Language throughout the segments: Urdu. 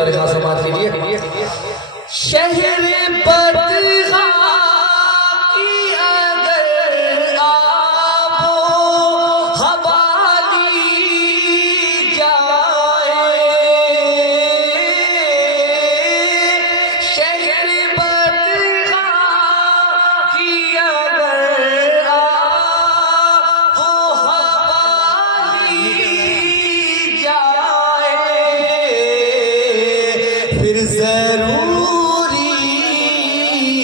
بطور خاص سماعت کیجیے. شہر بدخواہ کی اگر آب و ہوا لی جائے، شہر بدخواہ کی اگر آب و ہوا لی جائے، پھر ضروری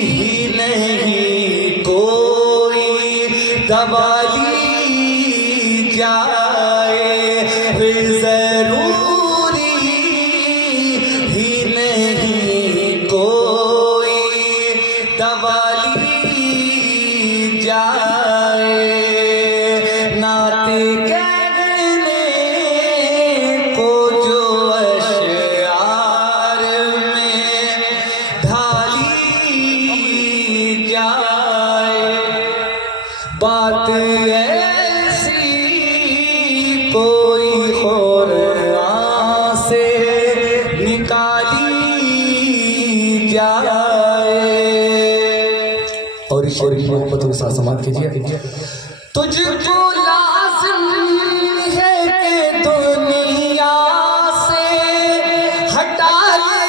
ہی نہیں کوئی دوا لی جائے، پھر ضروری ہی نہیں کوئی دوا لی جائے. نعت کہنے کو جو اشعار میں ڈھالی جائے، بات ایسی کوئی قرآن سے نکالی جائے. اور اس شعر کی محبت کے ساتھ سماعت کیجیے. تجھ کو لازم ہے کہ دنیا سے ہٹا لے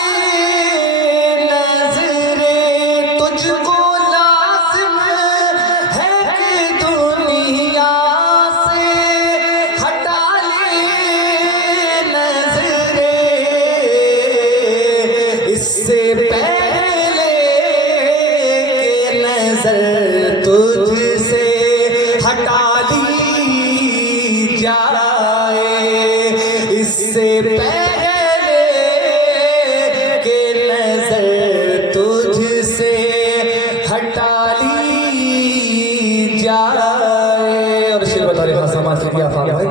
نظریں، تجھ کو لازم ہے کہ دنیا سے ہٹا لے نظریں، اس سے پہلے کہ نظر تجھ سے ہٹا لی جائے، اس سے پہلے کہ نظر تجھ سے ہٹا لی جائے. اور شعر بطور خاص سماعت کیجیے آفاق بھائی.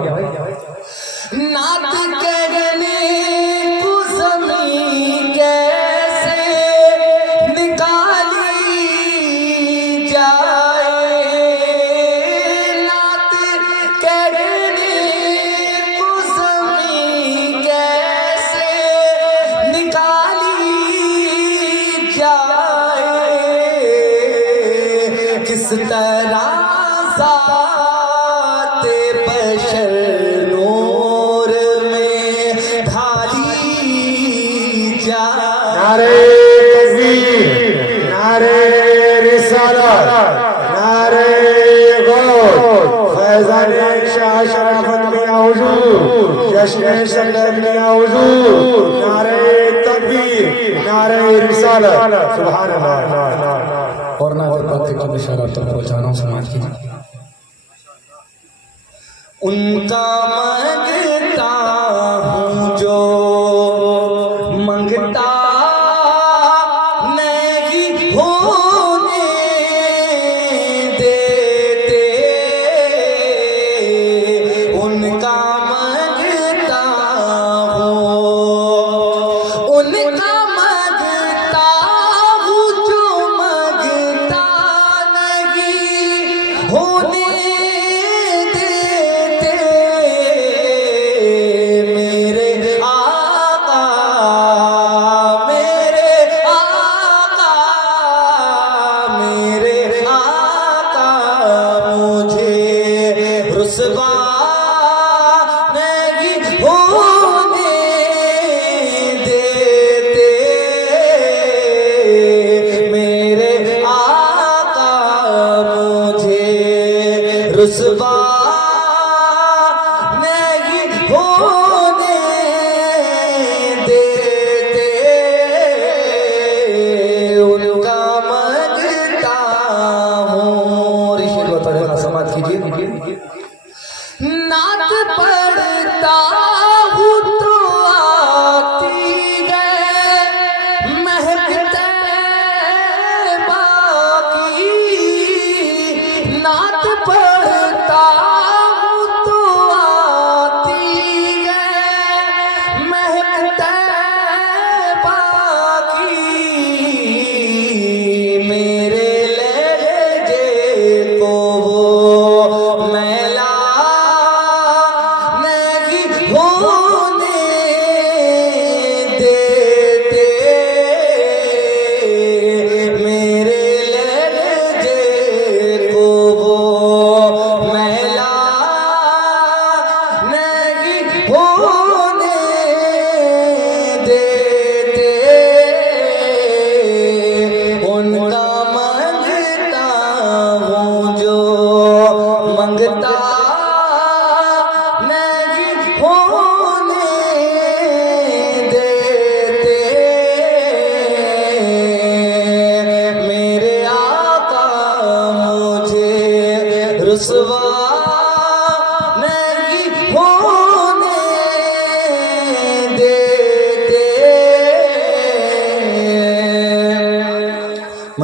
نعت کہنے کو زمین کیسے نکالی جائے، نعت کہنے کو زمین کیسے نکالی جائے، کس طرح ذات بشر نور میں ڈھالی جائے. نعرہ تکبیر، نعرہ رسالت، نعرہ غوث، فیضان شاہ شرافت میاں حضور، جشن صدر میاں حضور، نعرہ تکبیر، نعرہ رسالت. سبحان اللہ. اور نہ اور بات کی بشارت تک پہنچانا ہوں. سماعت کیجیے. ان کا مانگتا ہوں جو منگتا نہیں ہونے دیتے، ان کا مانگتا ہوں، ان کا مانگتا ہوں جو منگتا نہیں ہونے دیتے. میرے آقا، میرے آقا، میرے آقا مجھے رسوا نہیں ہونے دیتے، میرے آقا مجھے رسوا نہیں ہونے دیتے. ان کا مانگتا ہوں. رشید بطور خاص سماعت کیجیے. نعت پڑھتا ہوں تو آتی ہے مہک طیبہ کی، نعت پڑھتا ہوں تو آتی ہے مہک طیبہ کی، میرے لہجے کو وہ میلا نہیں ہونے دیتے.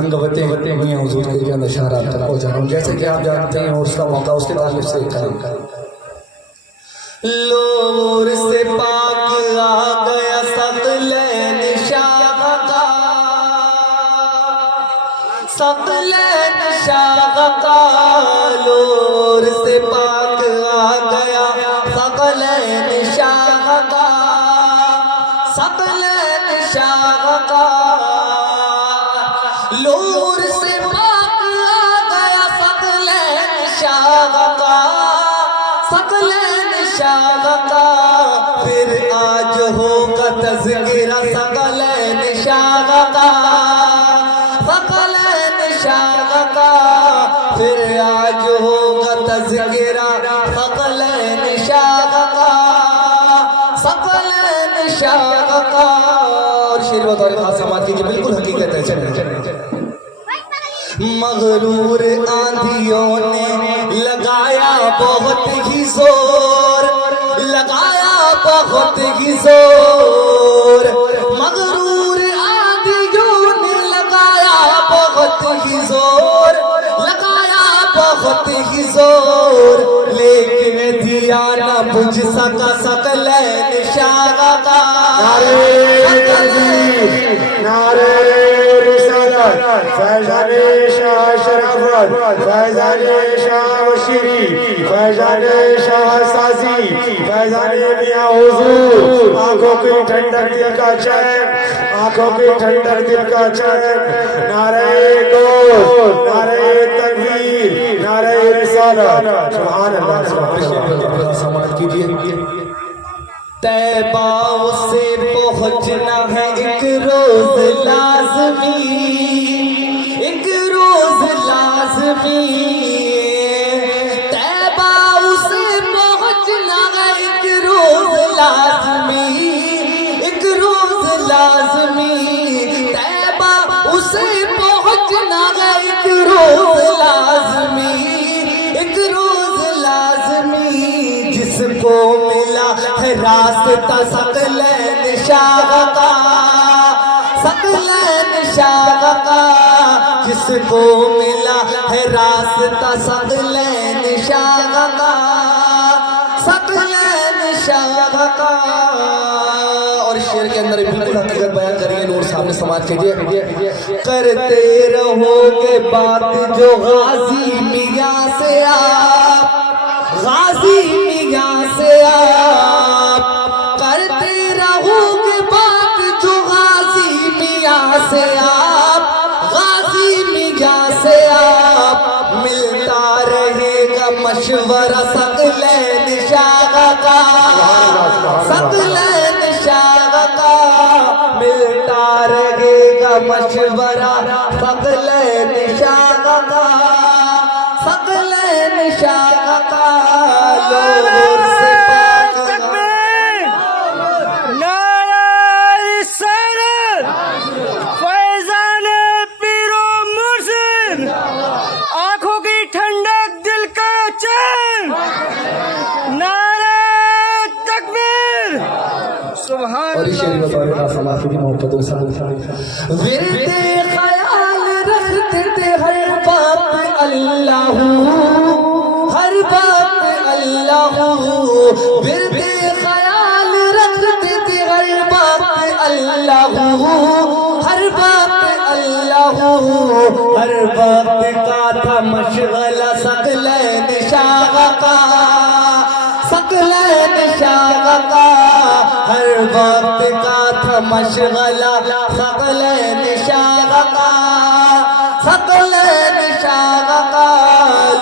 منگوتے میاں حضور کے جان اشارات تک پہنچا رہا ہوں جیسے کہ آپ جانتے ہیں اور اس کا موقع اس کے تعلق سے کلام لور سے پاک آ گیا ثقلین شاہ کا ثقلین شاہ کا لور سے پاک آ گیا ثقلین شاہ کا ثقلین شاہ کا لور سے پاک آ گیا ثقلین شاہ کا ثقلین شاہ کا پھر آج ہوگا تذکرہ ثقلین شاہ کا ثقلین شاہ کا پھر آج ہوگا تذکرہ ثقلین شاہ کا ثقلین شاہ کا اور شیر و طور خاص سماعت کی بالکل حقیقت ہے چلیں مغرور آندھیوں نے لگایا بہت ہی زور لگایا بہت ہی زور مغرور آندھیوں نے لگایا بہت ہی زور لگایا بہت ہی زور لیکن دیا نہ بجھ سکا ثقلین شاہ کا نعرے رسالت فیضان شاہ شرافت فیضان شاہ وشیری فیضان شاہ سازی فیضان میاں حضور آنکھوں کی ٹھنڈک دل کا چین آنکھوں کی ٹھنڈک دل کا چین نعرے گوش نعرے تکبیر نعرے رسالت سبحان اللہ سماعت کیجئے طیبہ سے پہنچنا ہے ایک روز لازمی ایک روز لازمی طیبہ سے پہنچنا ہے ایک روز لازمی ایک روز لازمی طیبہ سے پہنچنا ہے ایک روز لازمی ایک روز لازمی جس کو ملا ہے راستہ ثقلین شاہ کا ثقلین شاہ کا جس کو ملا ہے راستہ ثقلین شاہ کا ثقلین شاہ کا اور شعر کے اندر بالکل حقیقت بیان کریے نور سامنے سماعت کیجئے کرتے رہو گے بات جو غازی میاں سے آپ غازی میاں سے آپ کرتے رہو گے بات جو غازی میاں سے آپ غازی میاں سے آپ ملتا رہے گا مشورہ ثقلین شاہ کا ثقلین شاہ کا ملتا رہے گا مشورہ ثقلین شاہ کا ثقلین شاہ کا لور سے پاک نعرہ رسالت فیضان پیر و مرشد آنکھوں کی ٹھنڈک دل کا چین نعرہ تکبیر سبحان اور شعر و طور کا سماعت کی محبت و ساتھ ورد خیال رکھتے تھے ہر بات اللہ ہر بات اللہ ورد خیال رکھتے تھے ہر بات اللہ ہر بات اللہ ہر بات کا تھا مشغلہ ثقلین شاہ کا ثقلین شاہ کا ہر وقت کا تھا مشغلہ ثقلین شاہ کا ثقلین شاہ کا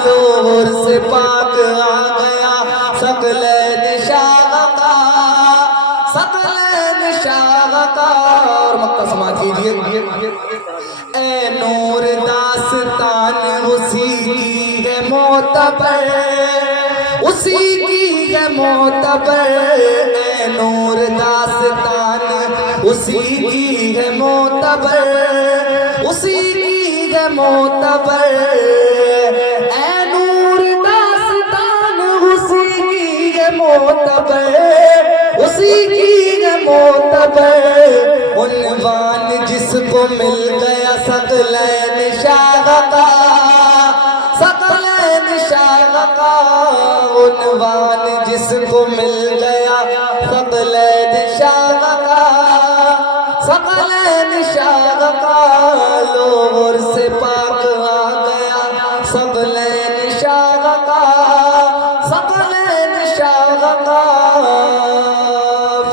لور سے پاک آ گیا ثقلین شاہ کا ثقلین شاہ کا اور مکہ سماعت کیجئے اے نور داستان اسی کی ہے معتبر اسی کی ہے معتبر اے نور داستان اسی کی ہے معتبر اسی کی ہے معتبر اے نور داستان اسی کی ہے معتبر اسی کی ہے معتبر عنوان جس کو مل گیا ثقلین شاغقا ثقلین شاغقا عنوان جس کو مل گیا ثقلین شاغقا ثقلین شاغقا لوگوں سے پاک آ گیا ثقلین شاغقا ثقلین شاغقا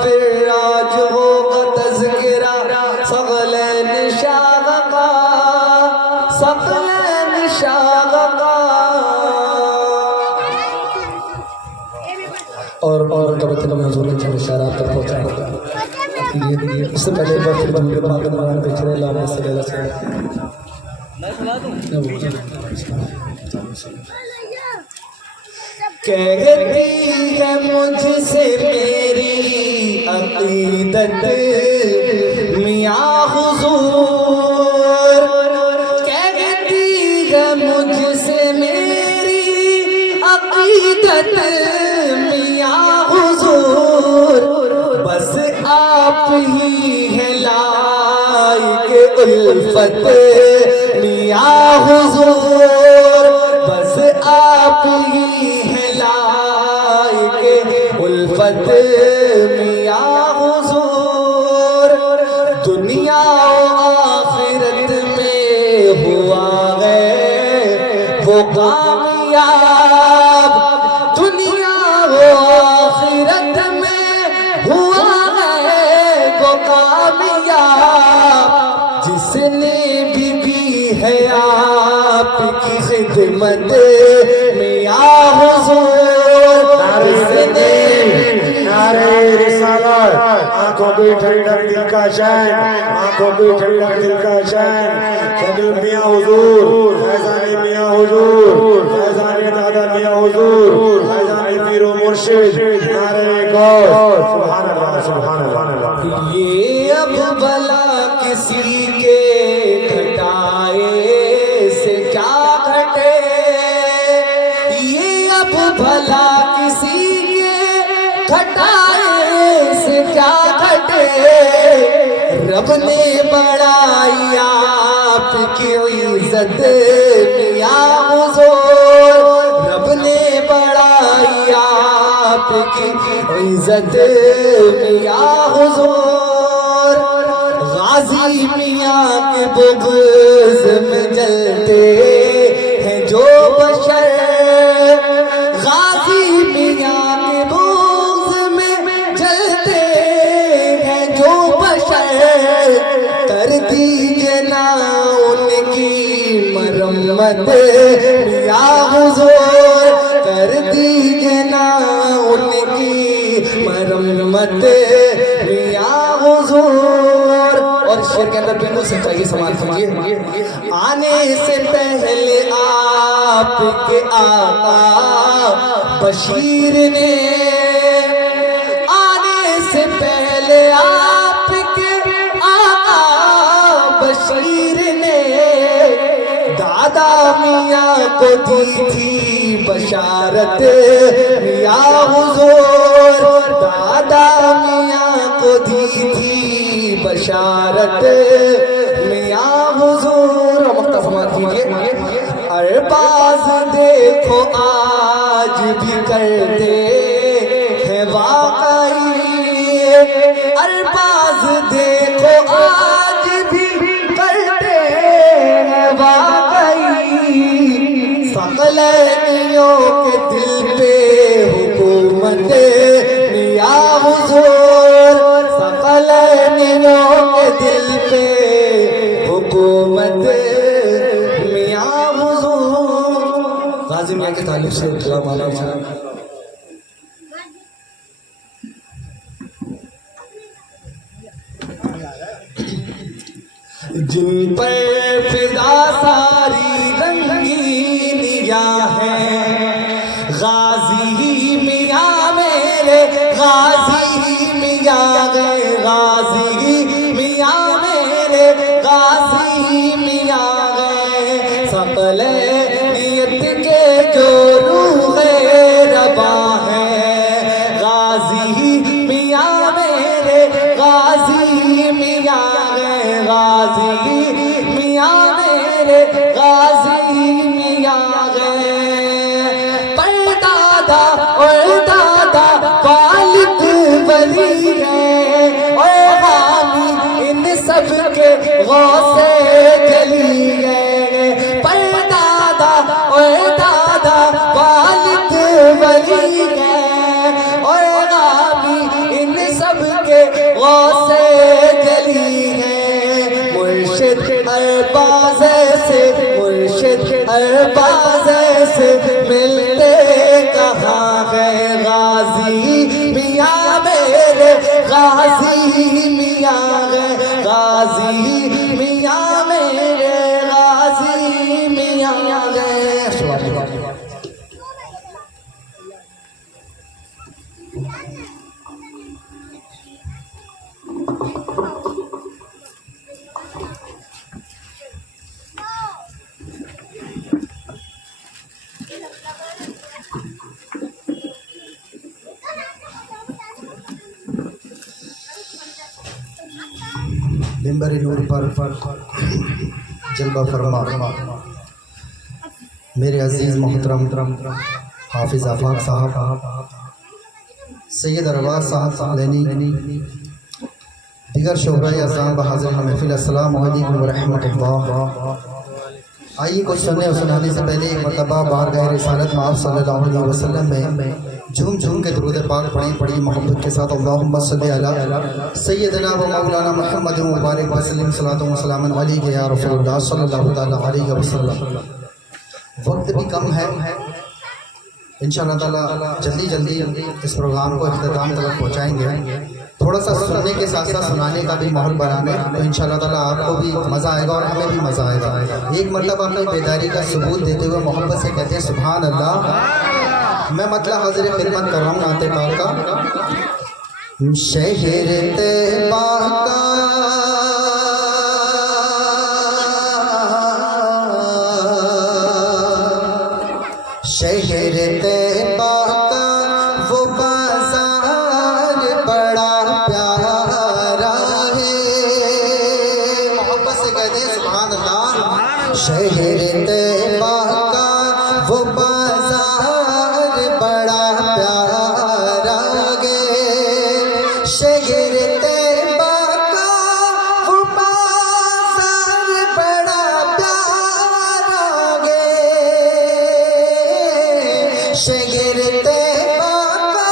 پھر آج ہوگا تذکرہ ثقلین شاغقا ثقلین شاغقا اور کبھی میں حضور نے چند اشارہ آپ تک پہنچا اس سے پہلے بار پھر بندے بابن مولانا بیچرے لانے سے لیلہ سے کہتی ہے مجھ سے میری عقیدت میاں حضور کہتی ہے مجھ سے میری عقیدت میاں حضور بس آپ ہی ہیں لائق الفت میاں حضور بس آپ ہی ہیں لائق الفت میاں حضور دنیا و آخرت میں ہوا گئے وہ کامیاب دنیا و آخرت میں ہوا ہے وہ کامیاب جس نے بھی ہے آپ کی خدمت میاں حضور جس نے نعرہ رسالت آنکھوں پہ ٹھنڈک دل کا چین آنکھوں پہ ٹھنڈک دل کا چین فضل میاں حضور فیضان میاں حضور فیضان دادا میاں حضور فیضان پیر و مرشد نعرہ گوش سبحان اللہ سبحان اللہ یہ اب بھلا کسی کے گھٹائے سے کیا گھٹے یہ اب بھلا کسی کے گھٹائے سے کیا گھٹے رب نے بڑھائی آپ کی عزت میاں حضور رب نے بڑھائی آپ کی عزت میاں حضور غازی میاں کے بغض میں جلتے ہیں جو بشر غازی میاں کے بغض میں جلتے ہیں جو بشر کر دیجئے نا ان کی مرمت میاں حضور کر دیجئے نا ان کی مرمت میاں حضور اور شعر کے اندر بالکل سچائی سماعت کیجیے آنے سے پہلے آپ کے آقا بشیر نے آنے سے پہلے آپ کے آقا بشیر نے دادا میاں کو دی تھی بشارت میاں حضور دادا میاں کو دی تھی بشارت میاں حضور مقتہ سماعت کیجیے ارباز دیکھو آج بھی کرتے ہیں واقعی ارباز دیکھو آج بھی کرتے ہیں واقعی ثقلینیوں کے دل پہ حکومت میاں حضور ثقلینیوں کے دل پہ حکومت میاں حضور غازی میاں کے تعلق سے کلام علیہ السلام جن پر فدا ساری رنگینیاں ہیں غازی میاں میرے غازی میاں گئے غازی میاں میرے غازی میاں گئے ثقلینیت کے جو روح رباں ہیں غازی میاں میرے غازی میاں گئے غازی میاں میرے ولی ہے اے حامی ان سب کے غوث جلی ہے پردادا اے دادا والد ولی ہے اے حامی ان سب کے غوث جلی ہے مرشد ارباز سے مرشد ارباز سے ملتے کہاں گئے غازی میاں میرے غازی میاں گئے غازی میاں میرے غازی میاں گئے منبر نور پر جلوہ فرما میرے عزیز محترم حافظ آفاق صاحب، سید ارواح صاحب لینی، دیگر شعراء اعظام بحاضر محفل، السلام علیکم ورحمۃ اللہ۔ آئیے کچھ سننے اور سنانے سے پہلے ایک مرتبہ بارگاہ رسالت میں آپ صلی اللہ علیہ وسلم میں جھوم کے درود پاک پڑھی محبت کے ساتھ اللہم صلی علی سیدنا و مولانا محمد مبارک وسلم صلاۃ و سلام علیہ یا رسول اللہ صلی اللہ تعالیٰ علیہ وسلم۔ وقت بھی کم ہے، انشاءاللہ تعالیٰ جلدی اس پروگرام کو اختتام تک پہنچائیں گے۔ تھوڑا سا سننے کے ساتھ ساتھ سنانے کا بھی ماحول بنانے تو انشاءاللہ تعالیٰ آپ کو بھی مزہ آئے گا اور ہمیں بھی مزہ آئے گا۔ ایک مرتبہ اپنی بیداری کا ثبوت دیتے ہوئے محبت سے کہتے ہیں سبحان اللہ۔ میں مطلب حاضر خدمت کر رہا ہوں نعت پاک کا۔ شہر طیبہ کا شہر طیبہ کا وہ بازار بڑا پیارا ہے، محبت سے کہتے ہیں سبحان اللہ۔ شہر طیبہ کا وہ بازار بڑا پیارا ہے، شہر طیبہ کا وہ بازار بڑا پیارا ہے، شہر طیبہ کا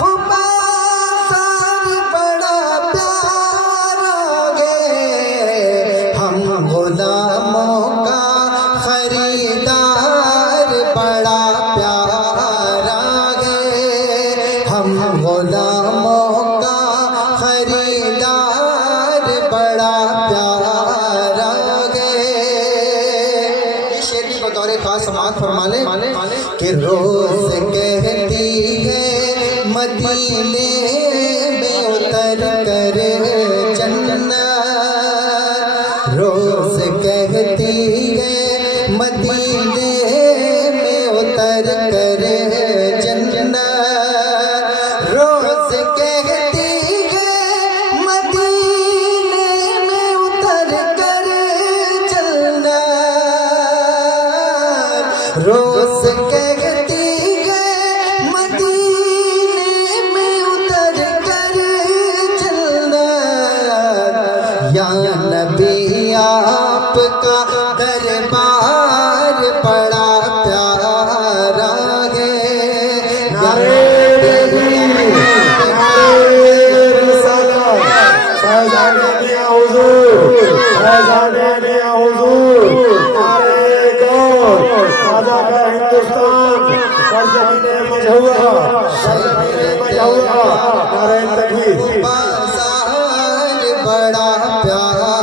وہ بازار بڑا پیارا ہے، ہم غلاموں کا خریدار بڑا پیارا ہے، ہم غلاموں کا خریدار بڑا پیارا ہے۔ یہ شعر بھی بطور خاص سماعت فرما لیں کہ روز کہتی ہے مدینے میں اتر کر جنت، روز کہتی ہے مدینے میں اتر کر جنت، روز کہتی ہے مدینے میں اتر کر جنت، روز کہتی ہے مدینے میں اتر کر جنت، یا نبی آپ کا دربار بڑا پیارا ہے، بازار بڑا پیارا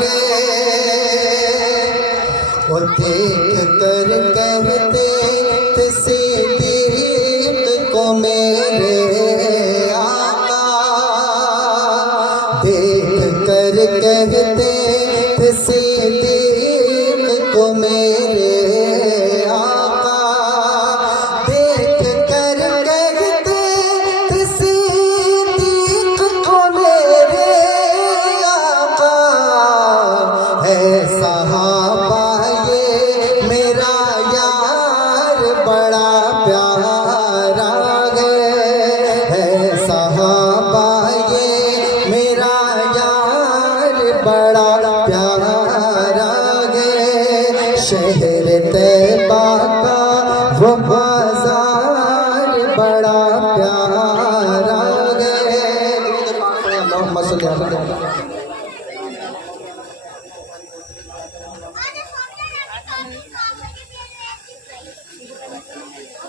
ہے، وہ دیکھ کر کہتے تھے صدیق کو میرے آقا، دیکھ کر کہتے تھے صدیق کو میرے آقا، دیکھ کر کہتے تھے صدیق کو میرے آقا، ہے صحابہ یہ میرا یار بڑا پیارا ہے صحابہ بڑا پیارا گے شہر طیبہ کا وہ بازار بڑا پیارا گے اللہم صلی علی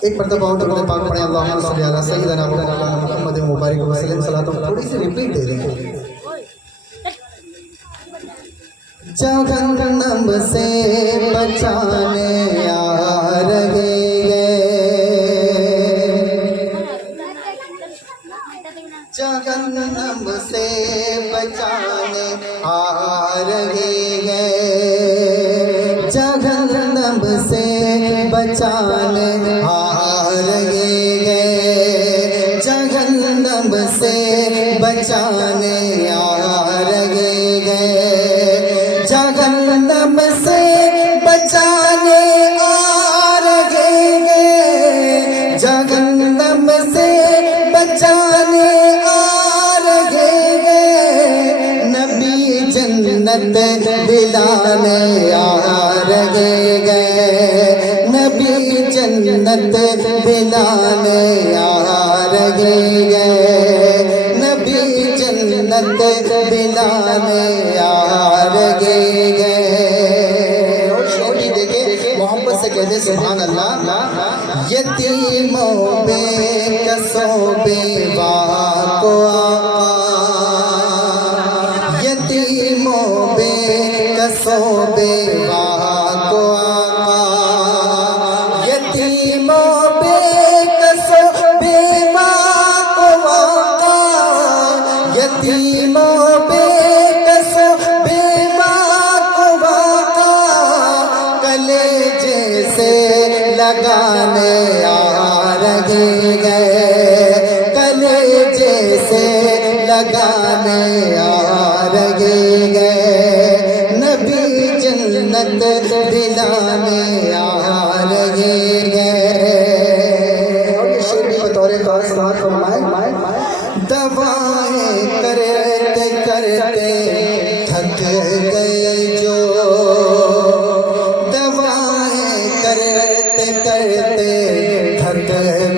ایک مرتبہ اور درود پاک پڑھیں اللہم صلی علی سیدنا محمد مبارک وسلم صلاۃ تھوڑی سی ریپیٹ دے دیں جہنم سے بچانے آ رہے جہنم سے بچانے آ رہے ہیں جہنم سے بچانے آ رہے ہیں جہنم سے بچانے آ رہے ہیں جہنم سے بچانے آ رہے ہیں جہنم سے بچانے آ رہے ہیں نبی جنت دلانے آ رہے ہیں نبی جنت دلانے آ رہے ہیں نبی جنت دلانے آ رہے ہیں اور شوری دیکھیں محبت سے کہتے سبحان اللہ یتیموں بے کسوں بیواہ کو آقا یتیموں بے کسوں بیواہ کو آقا یتیموں بے کسوں بیواہ کو آقا یتیموں بے کسوں بیواہ کو آقا کلیجے سے لگانے آ رہے گئے کلیجے سے لگانے آ رہے گئے نبی جنت دلانے آ رہے گئے اور یہ شعر بھی بطور خاص سماعت فرمائیں دعائیں کرتے کرتے تھک گئے جو دعائیں کرتے کرتے تھک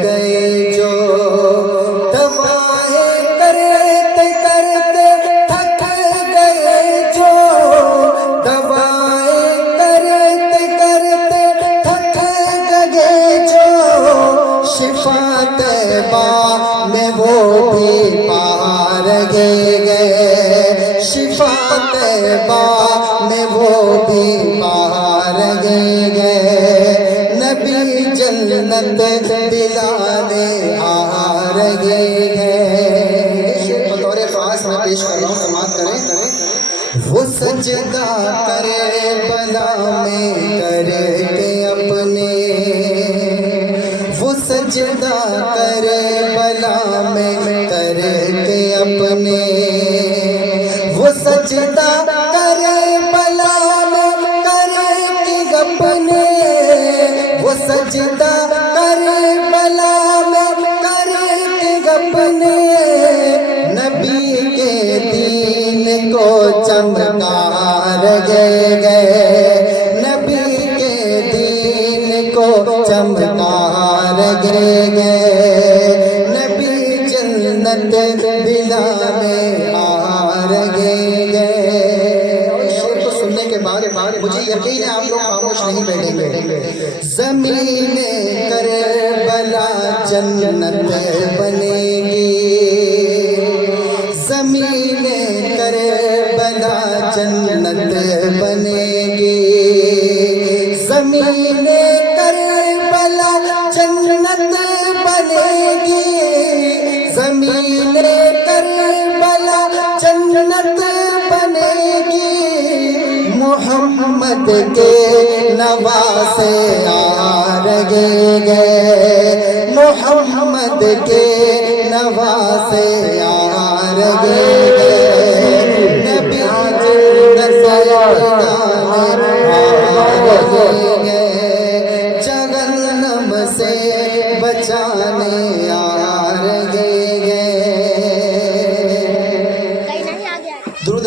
گئے جو دعائیں کرتے کرتے تھک گئے جو دعائیں کرتے کرتے تھک گئے جو شفا طیبہ میں وہ بھی پا رہے گئے شفا طیبہ میں وہ بھی پا رہے گئے نبی جنت دلانے آ رہے گئے بطور خاص میں پیش کر رہا ہوں سماعت کریں وہ سجدہ کرے بلا میں کر کے اپنے وہ سجدہ کرے بلا میں کر کے اپنے وہ سجدہ کرے بلا میں کر کے اپنے وہ سجدہ کرے بلا میں کر کے اپنے نبی کے دین کو چمکا رہے گئے نبی کے دین کو چمکا رہے گئے نبی جنت دلانے آ رہے گئے اور شعر کو سننے کے بعد مجھے یقین ہے آپ لوگ خاموش نہیں بیٹھیں گے زمین کربلا جنت بنے گی زمین کربلا جنت بنے گی زمین کربلا جنت بنے گی زمین کربلا جنت بنے گی محمد کے نواسے آ رہے گئے محمد کے نواسے آ رہے گئے نبی جنت جہنم سے بچانے آ رہے گئے درود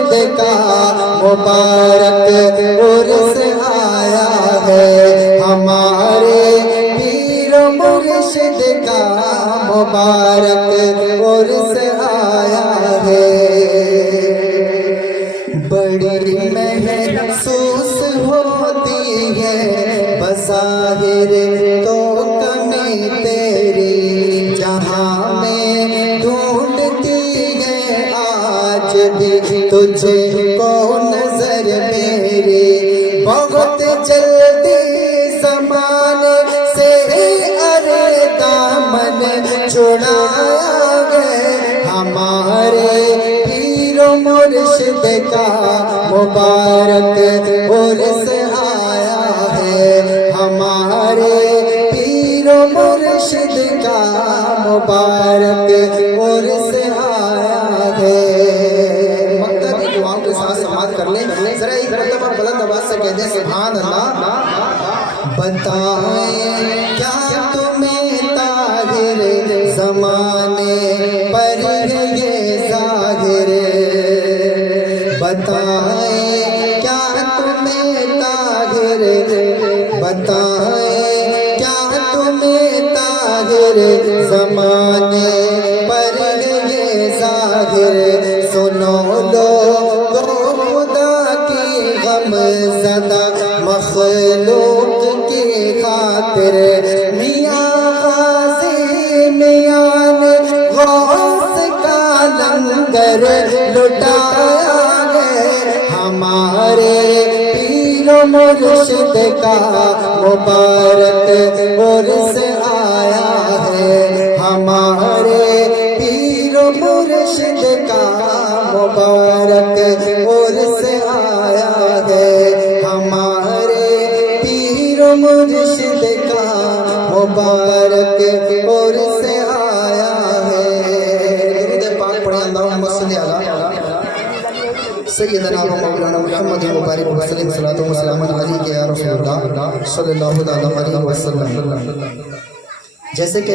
مرشد کا مبارک عرس آیا ہے ہمارے پیر و مرشد کا مبارک عرس آیا ہے بڑی محسوس ہوتی ہے بظاہر تو کمی تیری جہاں میں ڈھونڈتی ہے آج بھی تجھے کو نظر میری بہت جلدی زمانے سے ارے دامن چھڑایا گئے ہمارے پیر و مرشد کا مبارک عرس آیا ہے ہمارے پیر و مرشد کا مبارک عرس آیا ہے مکتب کی دعاؤں کے ساتھ سماعت کر لیں ذرا ایک مرتبہ بلند آواز سے کہتے ہیں سبحان اللہ بتائیں کیا تمہیں طاہر زمانے پر ہے یہ ظاہر بتائیں کیا تمہیں طاہر بتائیں کیا تمہیں طاہر زمانے پر ہے یہ ظاہر سنو لوگو خدا کی غم زدہ مخلوق کی خاطر میاں غازی میاں نے غوث کا لنگر لٹایا ہے ہمارے پیر و مرشد کا مبارک عرس آیا ہے ہمارے پیر و مرشد کا مبارک عرس آیا ہے ہمارے پیر و مرشد کا مبارک عرس آیا ہے درود پاک پڑھیں اللہم صلی علی سیدنا و مولانا محمد مبارک وسلم صلاۃ و سلام علیک یا رسول اللہ صلی اللہ علیہ وسلم جیسے کہ